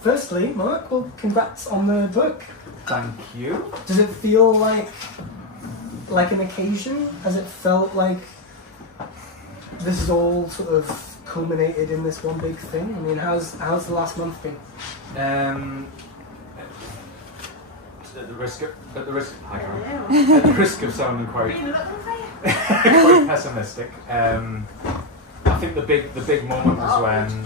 Firstly, Mark, well, congrats on the book. Thank you. Does it feel like an occasion? Has it felt like this is all sort of culminated in this one big thing? I mean, how's the last month been? At the risk of sounding quite pessimistic, I think the big moment was when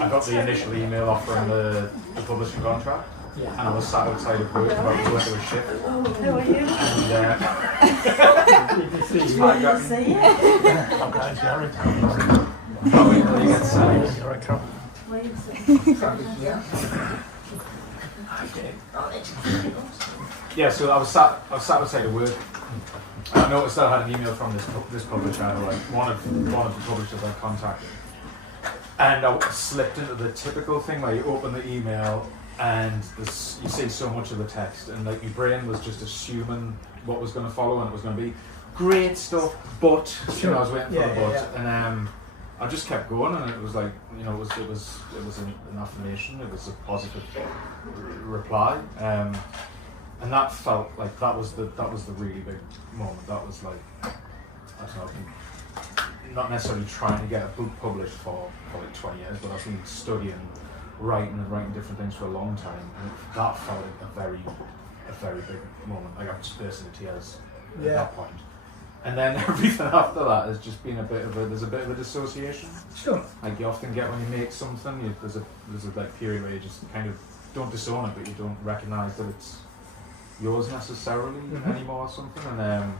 I got the initial email offering the publishing contract, and I was sat outside of work about to go into a shift. How are you? Yeah, so I was sat outside of work. I noticed that I had an email from this publisher, like one of the publishers I contacted, and I slipped into the typical thing where you open the email and you see so much of the text, and like your brain was just assuming what was going to follow, and it was going to be great stuff, but I was waiting for the but, and I just kept going, and it was like, it was an affirmation, it was a positive reply, and that felt like that was the really big moment. That was like, I don't know, not necessarily trying to get a book published for like 20 years, but I've been studying writing different things for a long time, and that felt like a very big moment. Like I was bursting into tears at that point. And then everything after that has just been there's a bit of a dissociation. Sure. Like you often get when you make something, there's a like period where you just kind of don't disown it, but you don't recognise that it's yours necessarily anymore or something. And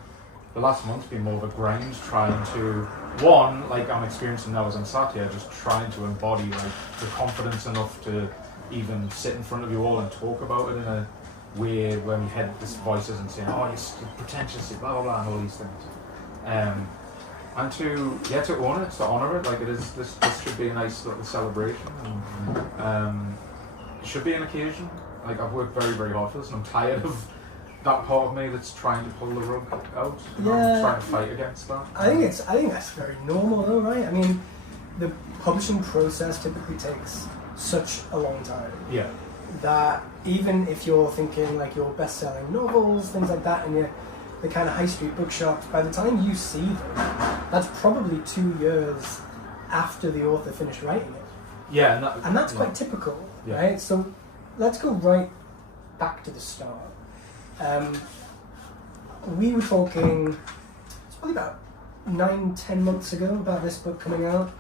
the last month's been more of a grind, trying to, like I'm experiencing now as I'm sat here, just trying to embody like the confidence enough to even sit in front of you all and talk about it in a way when we had these voices and saying, oh, you're pretentious, blah blah blah, and all these things. And to own it, to honour it, like it is. This should be a nice little celebration, and it should be an occasion. Like I've worked very very hard for this, and I'm tired of that part of me that's trying to pull the rug out. I'm trying to fight against that. I think that's very normal, though, right? I mean, the publishing process typically takes such a long time. Yeah. That even if you're thinking like your best-selling novels, things like that, and you're the kind of high street bookshops, by the time you see them, that's probably 2 years after the author finished writing it. Yeah, and that's quite typical, right? So let's go right back to the start. We were talking, it's probably about 9-10 months ago about this book coming out.